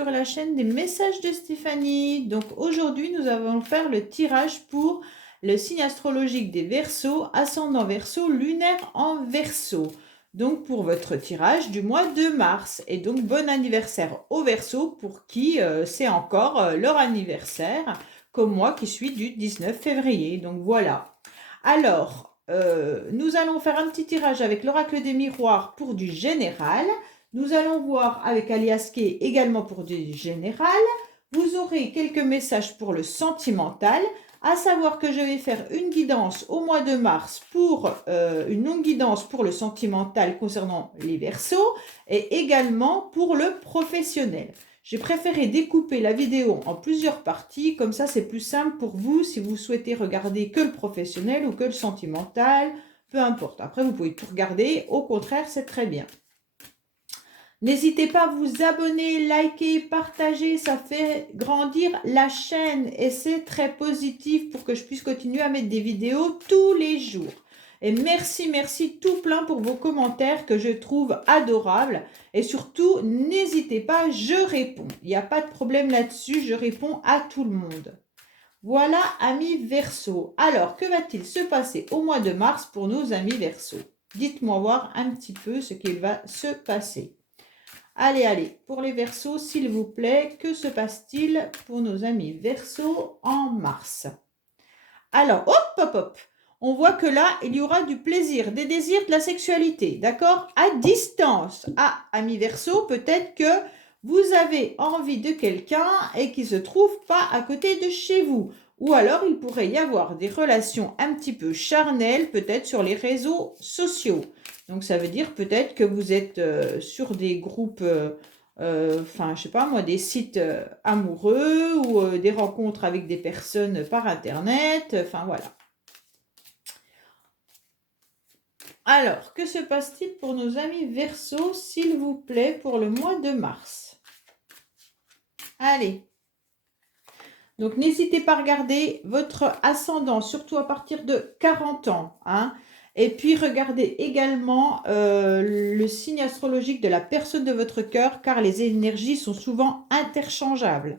sur la chaîne des messages de Stéphanie. Donc aujourd'hui, nous allons faire le tirage pour le signe astrologique des Verseaux, ascendant Verseau, lunaire en Verseau. Donc pour votre tirage du mois de mars. Et donc bon anniversaire aux Verseaux pour qui c'est encore leur anniversaire, comme moi qui suis du 19 février. Donc voilà. Alors, nous allons faire un petit tirage avec l'oracle des miroirs pour du général. Nous allons voir avec Aliaské également pour du général. Vous aurez quelques messages pour le sentimental, à savoir que je vais faire une guidance au mois de mars pour une longue guidance pour le sentimental concernant les Verseaux et également pour le professionnel. J'ai préféré découper la vidéo en plusieurs parties, comme ça c'est plus simple pour vous si vous souhaitez regarder que le professionnel ou que le sentimental, peu importe. Après vous pouvez tout regarder, au contraire c'est très bien. N'hésitez pas à vous abonner, liker, partager, ça fait grandir la chaîne et c'est très positif pour que je puisse continuer à mettre des vidéos tous les jours. Et merci tout plein pour vos commentaires que je trouve adorables. Et surtout, n'hésitez pas, je réponds. Il n'y a pas de problème là-dessus, je réponds à tout le monde. Voilà, amis Verseaux. Alors, que va-t-il se passer au mois de mars pour nos amis Verseaux? Dites-moi voir un petit peu ce qu'il va se passer. Allez, pour les Verseaux, s'il vous plaît, que se passe-t-il pour nos amis Verseaux en mars? Alors, hop, on voit que là, il y aura du plaisir, des désirs, de la sexualité, d'accord? À distance. Ah, amis Verseaux, peut-être que vous avez envie de quelqu'un et qui ne se trouve pas à côté de chez vous. Ou alors, il pourrait y avoir des relations un petit peu charnelles, peut-être sur les réseaux sociaux. Donc, ça veut dire peut-être que vous êtes sur des groupes, enfin, je sais pas moi, des sites amoureux ou des rencontres avec des personnes par Internet. Enfin, voilà. Alors, que se passe-t-il pour nos amis Verseaux, s'il vous plaît, pour le mois de mars? Allez. Donc, n'hésitez pas à regarder votre ascendant, surtout à partir de 40 ans. Hein. Et puis, regardez également le signe astrologique de la personne de votre cœur, car les énergies sont souvent interchangeables.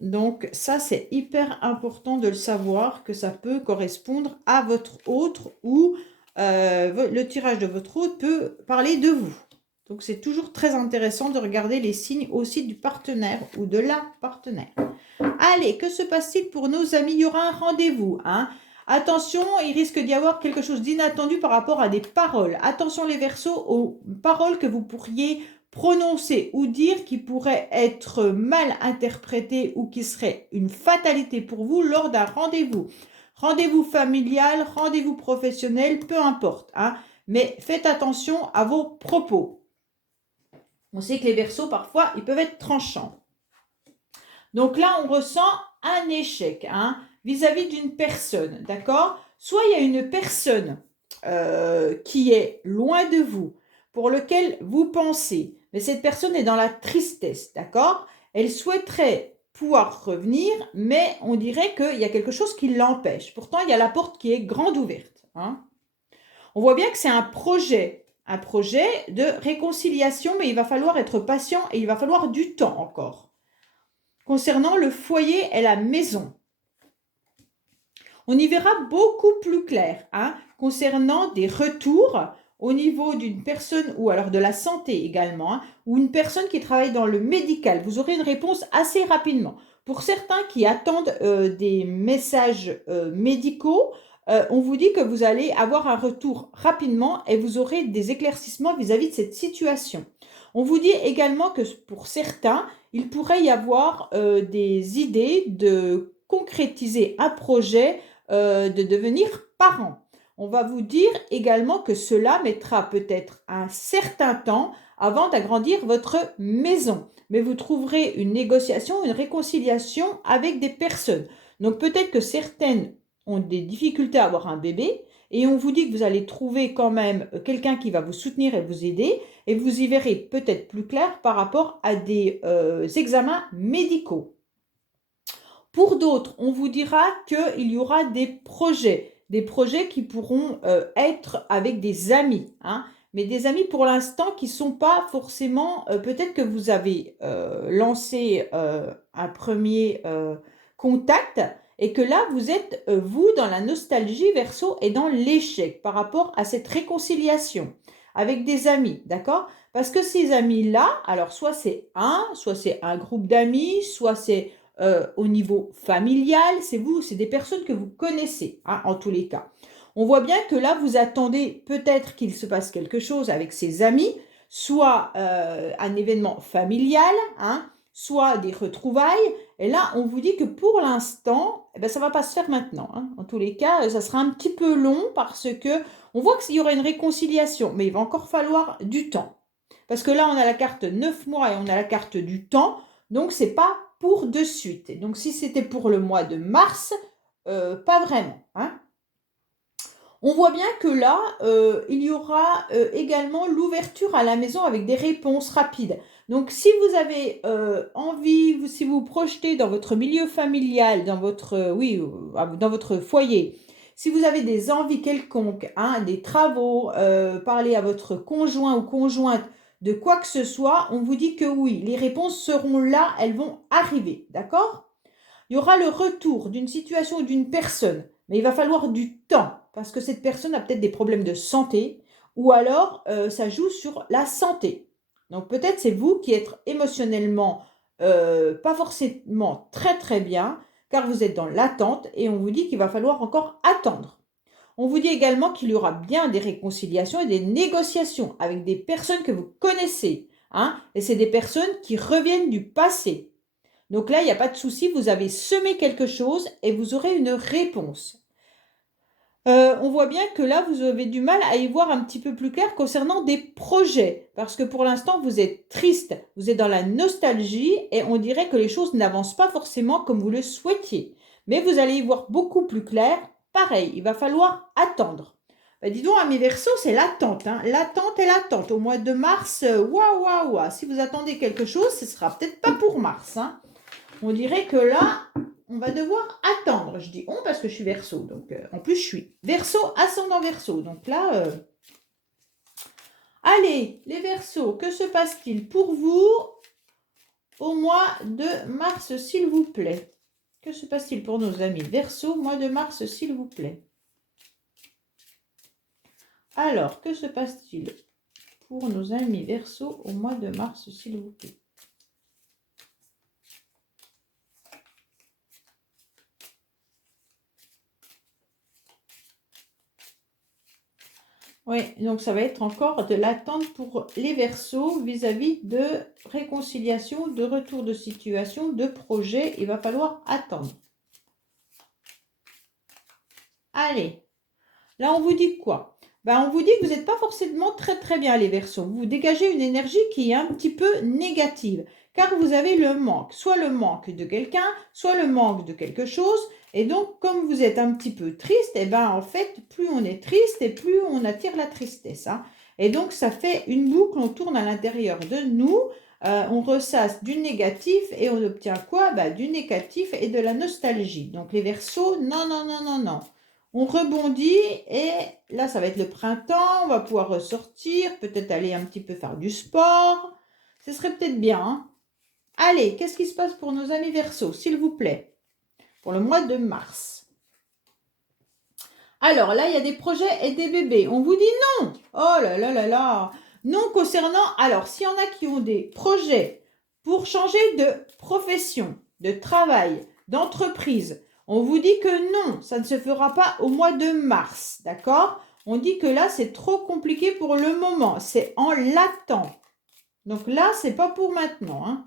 Donc, ça, c'est hyper important de le savoir, que ça peut correspondre à votre autre ou le tirage de votre autre peut parler de vous. Donc, c'est toujours très intéressant de regarder les signes aussi du partenaire ou de la partenaire. Allez, que se passe-t-il pour nos amis? Il y aura un rendez-vous. Hein. Attention, il risque d'y avoir quelque chose d'inattendu par rapport à des paroles. Attention les Verseaux aux paroles que vous pourriez prononcer ou dire qui pourraient être mal interprétées ou qui seraient une fatalité pour vous lors d'un rendez-vous. Rendez-vous familial, rendez-vous professionnel, peu importe. Hein. Mais faites attention à vos propos. On sait que les Verseaux, parfois, ils peuvent être tranchants. Donc là, on ressent un échec vis-à-vis d'une personne, d'accord? Soit il y a une personne qui est loin de vous, pour lequel vous pensez, mais cette personne est dans la tristesse, d'accord? Elle souhaiterait pouvoir revenir, mais on dirait qu'il y a quelque chose qui l'empêche. Pourtant, il y a la porte qui est grande ouverte. Hein? On voit bien que c'est un projet de réconciliation, mais il va falloir être patient et il va falloir du temps encore. Concernant le foyer et la maison, on y verra beaucoup plus clair concernant des retours au niveau d'une personne ou alors de la santé également, ou une personne qui travaille dans le médical. Vous aurez une réponse assez rapidement. Pour certains qui attendent des messages médicaux, on vous dit que vous allez avoir un retour rapidement et vous aurez des éclaircissements vis-à-vis de cette situation. On vous dit également que pour certains, il pourrait y avoir des idées de concrétiser un projet de devenir parent. On va vous dire également que cela mettra peut-être un certain temps avant d'agrandir votre maison. Mais vous trouverez une négociation, une réconciliation avec des personnes. Donc peut-être que certaines ont des difficultés à avoir un bébé et on vous dit que vous allez trouver quand même quelqu'un qui va vous soutenir et vous aider et vous y verrez peut-être plus clair par rapport à des examens médicaux. Pour d'autres, on vous dira qu'il y aura des projets qui pourront être avec des amis. Hein. mais des amis pour l'instant qui ne sont pas forcément, peut-être que vous avez lancé un premier contact et que là, vous êtes, vous, dans la nostalgie Verseau et dans l'échec par rapport à cette réconciliation avec des amis, d'accord? Parce que ces amis-là, alors soit c'est un groupe d'amis, soit c'est au niveau familial, c'est vous, c'est des personnes que vous connaissez, hein, en tous les cas. On voit bien que là, vous attendez peut-être qu'il se passe quelque chose avec ses amis, soit un événement familial, hein, soit des retrouvailles. Et là, on vous dit que pour l'instant, eh ben, ça ne va pas se faire maintenant, hein. En tous les cas, ça sera un petit peu long parce que on voit qu'il y aura une réconciliation, mais il va encore falloir du temps. Parce que là, on a la carte 9 mois et on a la carte du temps, donc c'est pas pour de suite. Et donc si c'était pour le mois de mars, pas vraiment, hein. On voit bien que là, il y aura également l'ouverture à la maison avec des réponses rapides. Donc, si vous avez envie, si vous vous projetez dans votre milieu familial, dans votre, dans votre foyer, si vous avez des envies quelconques, hein, des travaux, parler à votre conjoint ou conjointe de quoi que ce soit, on vous dit que oui, les réponses seront là, elles vont arriver, d'accord? Il y aura le retour d'une situation ou d'une personne, mais il va falloir du temps parce que cette personne a peut-être des problèmes de santé ou alors ça joue sur la santé. Donc peut-être c'est vous qui êtes émotionnellement pas forcément très très bien car vous êtes dans l'attente et on vous dit qu'il va falloir encore attendre. On vous dit également qu'il y aura bien des réconciliations et des négociations avec des personnes que vous connaissez, hein, et c'est des personnes qui reviennent du passé. Donc là, il n'y a pas de souci, vous avez semé quelque chose et vous aurez une réponse. On voit bien que là, vous avez du mal à y voir un petit peu plus clair concernant des projets. Parce que pour l'instant, vous êtes triste, vous êtes dans la nostalgie et on dirait que les choses n'avancent pas forcément comme vous le souhaitiez. Mais vous allez y voir beaucoup plus clair. Pareil, il va falloir attendre. Dis donc, à mes Verseaux, c'est l'attente, hein. L'attente et l'attente. Au mois de mars, waouh, waouh, waouh. Si vous attendez quelque chose, ce ne sera peut-être pas pour mars, hein. On dirait que là, on va devoir attendre. Je dis on parce que je suis Verseau. Donc, en plus, je suis Verseau, ascendant Verseau. Donc là, allez, les Verseaux, que se passe-t-il pour vous au mois de mars, s'il vous plaît? Que se passe-t-il pour nos amis Verseau, mois de mars, s'il vous plaît? Alors, que se passe-t-il pour nos amis Verseau au mois de mars, s'il vous plaît? Oui, donc ça va être encore de l'attente pour les Verseaux vis-à-vis de réconciliation, de retour de situation, de projet. Il va falloir attendre. Allez, là on vous dit quoi? On vous dit que vous n'êtes pas forcément très très bien les Verseaux. Vous dégagez une énergie qui est un petit peu négative, car vous avez le manque. Soit le manque de quelqu'un, soit le manque de quelque chose. Et donc, comme vous êtes un petit peu triste, et en fait, plus on est triste et plus on attire la tristesse, hein. Et donc, ça fait une boucle, on tourne à l'intérieur de nous, on ressasse du négatif et on obtient quoi? Du négatif et de la nostalgie. Donc, les Verseaux, non, non, non, non, non. On rebondit et là, ça va être le printemps, on va pouvoir ressortir, peut-être aller un petit peu faire du sport. Ce serait peut-être bien, hein. Allez, qu'est-ce qui se passe pour nos amis Verseaux, s'il vous plaît? Pour le mois de mars. Alors là, il y a des projets et des bébés. On vous dit non. Oh là là là là. Non concernant, alors s'il y en a qui ont des projets pour changer de profession, de travail, d'entreprise, on vous dit que non, ça ne se fera pas au mois de mars, d'accord? On dit que là, c'est trop compliqué pour le moment, c'est en l'attend. Donc là, c'est pas pour maintenant, hein.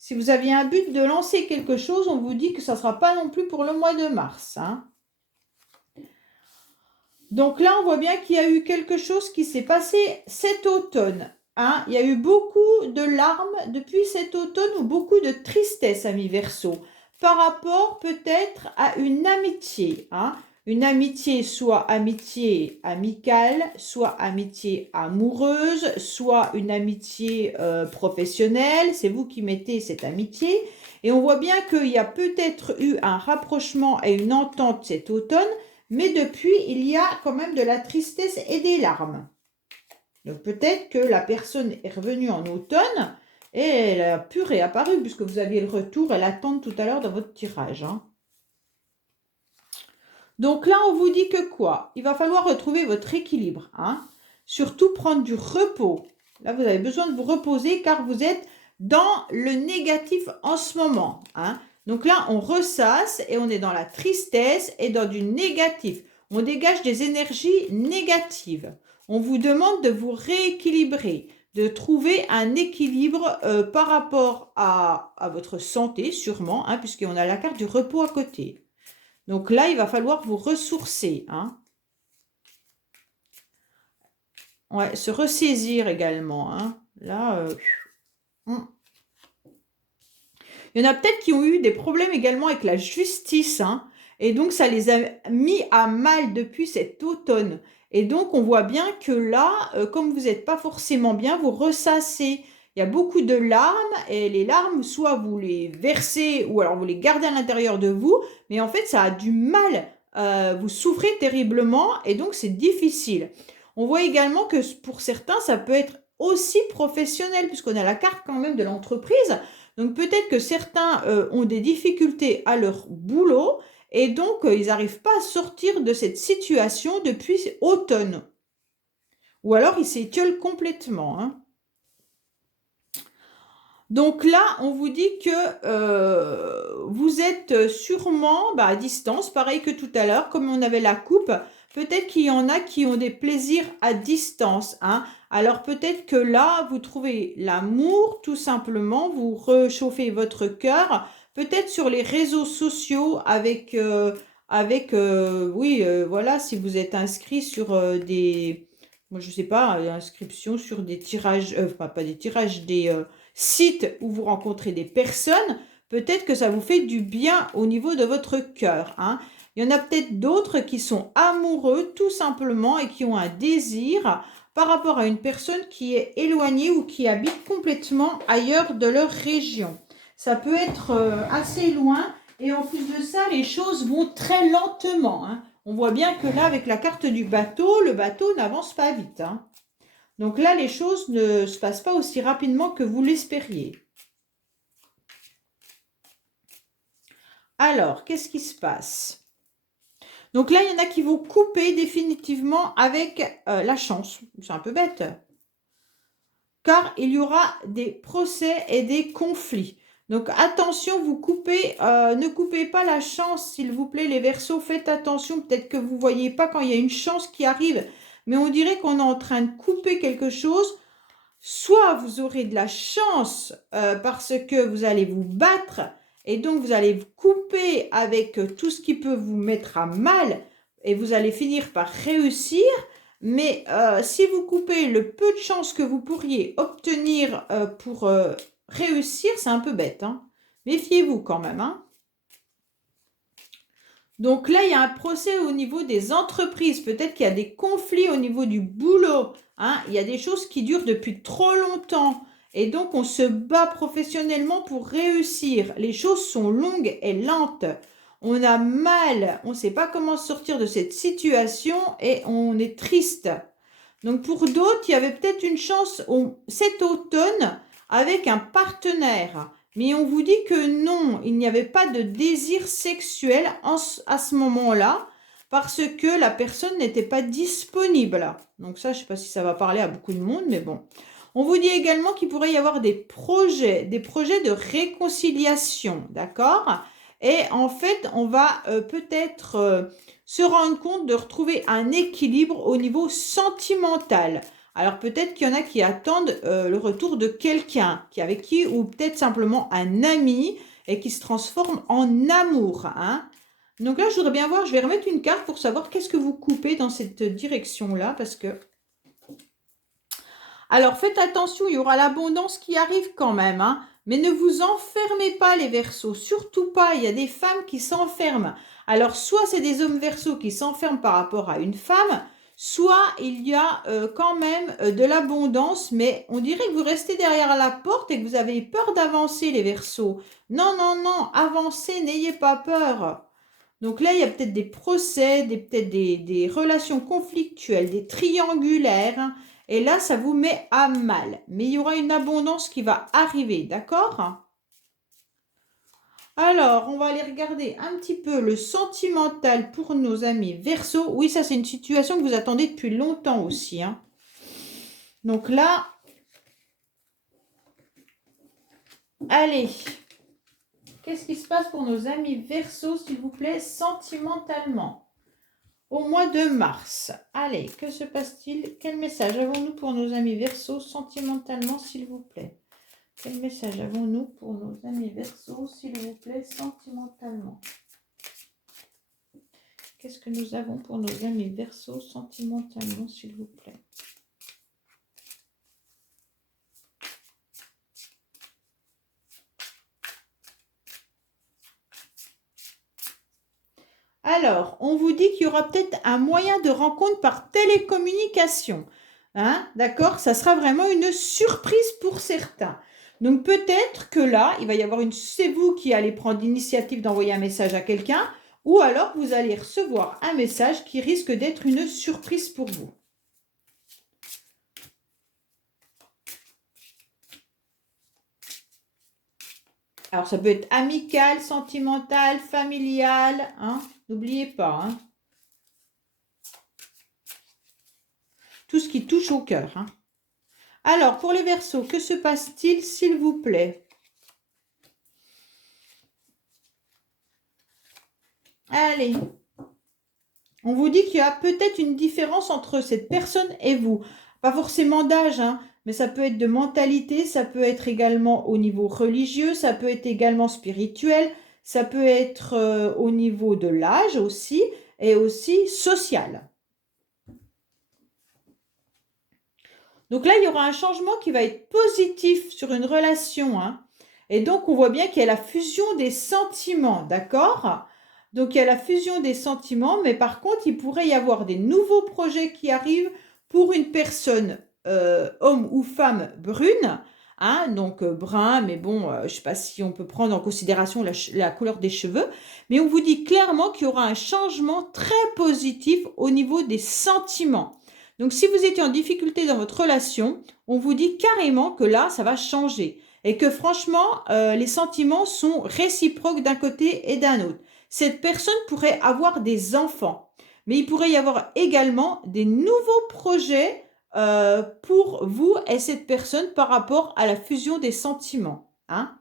Si vous aviez un but de lancer quelque chose, on vous dit que ça ne sera pas non plus pour le mois de mars, hein. Donc là, on voit bien qu'il y a eu quelque chose qui s'est passé cet automne, hein. Il y a eu beaucoup de larmes depuis cet automne ou beaucoup de tristesse, amis Verseaux, par rapport peut-être à une amitié, hein. Une amitié, soit amitié amicale, soit amitié amoureuse, soit une amitié professionnelle. C'est vous qui mettez cette amitié. Et on voit bien qu'il y a peut-être eu un rapprochement et une entente cet automne, mais depuis, il y a quand même de la tristesse et des larmes. Donc peut-être que la personne est revenue en automne et elle a pu réapparu puisque vous aviez le retour et l'attente tout à l'heure dans votre tirage. Hein. Donc là, on vous dit que quoi? Il va falloir retrouver votre équilibre. Hein. Surtout prendre du repos. Là, vous avez besoin de vous reposer car vous êtes dans le négatif en ce moment. Hein. Donc là, on ressasse et on est dans la tristesse et dans du négatif. On dégage des énergies négatives. On vous demande de vous rééquilibrer, de trouver un équilibre par rapport à votre santé, sûrement, hein, puisqu'on a la carte du repos à côté. Donc là, il va falloir vous ressourcer. Hein. Ouais, se ressaisir également. Hein. Là, il y en a peut-être qui ont eu des problèmes également avec la justice. Hein. Et donc, ça les a mis à mal depuis cet automne. Et donc, on voit bien que là, comme vous n'êtes pas forcément bien, vous ressassez. Il y a beaucoup de larmes et les larmes, soit vous les versez ou alors vous les gardez à l'intérieur de vous, mais en fait, ça a du mal. Vous souffrez terriblement et donc c'est difficile. On voit également que pour certains, ça peut être aussi professionnel puisqu'on a la carte quand même de l'entreprise. Donc peut-être que certains ont des difficultés à leur boulot et donc ils n'arrivent pas à sortir de cette situation depuis automne. Ou alors ils s'étiolent complètement. Hein. Donc là, on vous dit que vous êtes sûrement à distance, pareil que tout à l'heure, comme on avait la coupe. Peut-être qu'il y en a qui ont des plaisirs à distance. Hein. Alors peut-être que là, vous trouvez l'amour, tout simplement, vous réchauffez votre cœur. Peut-être sur les réseaux sociaux avec voilà, si vous êtes inscrit sur des... Moi, je sais pas, inscription sur des tirages... pas des tirages, des... sites où vous rencontrez des personnes, peut-être que ça vous fait du bien au niveau de votre cœur. Hein. Il y en a peut-être d'autres qui sont amoureux tout simplement et qui ont un désir par rapport à une personne qui est éloignée ou qui habite complètement ailleurs de leur région. Ça peut être assez loin et en plus de ça, les choses vont très lentement. Hein. On voit bien que là, avec la carte du bateau, le bateau n'avance pas vite. Hein. Donc là, les choses ne se passent pas aussi rapidement que vous l'espériez. Alors, qu'est-ce qui se passe? Donc là, il y en a qui vont couper définitivement avec la chance. C'est un peu bête. Car il y aura des procès et des conflits. Donc attention, vous coupez, ne coupez pas la chance, s'il vous plaît, les Verseaux. Faites attention, peut-être que vous ne voyez pas quand il y a une chance qui arrive. Mais on dirait qu'on est en train de couper quelque chose. Soit vous aurez de la chance parce que vous allez vous battre et donc vous allez vous couper avec tout ce qui peut vous mettre à mal et vous allez finir par réussir. Mais si vous coupez le peu de chance que vous pourriez obtenir pour réussir, c'est un peu bête. Hein. Méfiez-vous quand même. Hein. Donc là, il y a un procès au niveau des entreprises. Peut-être qu'il y a des conflits au niveau du boulot. Hein. Il y a des choses qui durent depuis trop longtemps. Et donc, on se bat professionnellement pour réussir. Les choses sont longues et lentes. On a mal. On ne sait pas comment sortir de cette situation et on est triste. Donc, pour d'autres, il y avait peut-être une chance cet automne avec un partenaire. Mais on vous dit que non, il n'y avait pas de désir sexuel à ce moment-là parce que la personne n'était pas disponible. Donc ça, je ne sais pas si ça va parler à beaucoup de monde, mais bon. On vous dit également qu'il pourrait y avoir des projets de réconciliation, d'accord? Et en fait, on va peut-être se rendre compte de retrouver un équilibre au niveau sentimental. Alors peut-être qu'il y en a qui attendent le retour de quelqu'un avec qui ou peut-être simplement un ami et qui se transforme en amour. Hein. Donc là, je voudrais bien voir, je vais remettre une carte pour savoir qu'est-ce que vous coupez dans cette direction-là parce que... Alors faites attention, il y aura l'abondance qui arrive quand même. Hein. Mais ne vous enfermez pas les Verseaux, surtout pas. Il y a des femmes qui s'enferment. Alors soit c'est des hommes Verseaux qui s'enferment par rapport à une femme, soit il y a quand même de l'abondance, mais on dirait que vous restez derrière la porte et que vous avez peur d'avancer les Verseaux. Non, non, non, avancez, n'ayez pas peur. Donc là, il y a peut-être des procès, peut-être des relations conflictuelles, des triangulaires, hein. Et là, ça vous met à mal. Mais il y aura une abondance qui va arriver, d'accord? Alors, on va aller regarder un petit peu le sentimental pour nos amis Verseau. Oui, ça, c'est une situation que vous attendez depuis longtemps aussi, hein. Donc là, allez, qu'est-ce qui se passe pour nos amis Verseau, s'il vous plaît, sentimentalement? Au mois de mars. Allez, que se passe-t-il? Quel message avons-nous pour nos amis Verseau sentimentalement, s'il vous plaît? Quel message avons-nous pour nos amis Verseau, s'il vous plaît, sentimentalement? Qu'est-ce que nous avons pour nos amis Verseau sentimentalement, s'il vous plaît? Alors, on vous dit qu'il y aura peut-être un moyen de rencontre par télécommunication. Hein, d'accord? Ça sera vraiment une surprise pour certains. Donc, peut-être que là, il va y avoir c'est vous qui allez prendre l'initiative d'envoyer un message à quelqu'un, ou alors vous allez recevoir un message qui risque d'être une surprise pour vous. Alors, ça peut être amical, sentimental, familial, hein? N'oubliez pas, hein? Tout ce qui touche au cœur, hein? Alors, pour les Verseaux, que se passe-t-il, s'il vous plaît? Allez. On vous dit qu'il y a peut-être une différence entre cette personne et vous. Pas forcément d'âge, hein, mais ça peut être de mentalité, ça peut être également au niveau religieux, ça peut être également spirituel, ça peut être au niveau de l'âge aussi, et aussi social. Donc là, il y aura un changement qui va être positif sur une relation, hein. Et donc, on voit bien qu'il y a la fusion des sentiments, d'accord? Donc, il y a la fusion des sentiments, mais par contre, il pourrait y avoir des nouveaux projets qui arrivent pour une personne, homme ou femme brune, hein, donc brun, mais bon, je ne sais pas si on peut prendre en considération la couleur des cheveux, mais on vous dit clairement qu'il y aura un changement très positif au niveau des sentiments. Donc, si vous étiez en difficulté dans votre relation, on vous dit carrément que là, ça va changer. Et que franchement, les sentiments sont réciproques d'un côté et d'un autre. Cette personne pourrait avoir des enfants. Mais il pourrait y avoir également des nouveaux projets pour vous et cette personne par rapport à la fusion des sentiments, hein.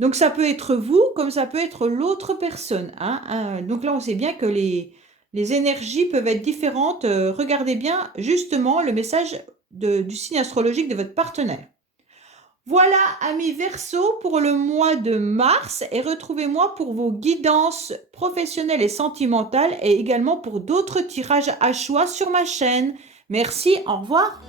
Donc, ça peut être vous comme ça peut être l'autre personne, hein. Donc là, on sait bien que les énergies peuvent être différentes. Regardez bien justement le message du signe astrologique de votre partenaire. Voilà, amis Verseau, pour le mois de mars, et retrouvez-moi pour vos guidances professionnelles et sentimentales et également pour d'autres tirages à choix sur ma chaîne. Merci, au revoir.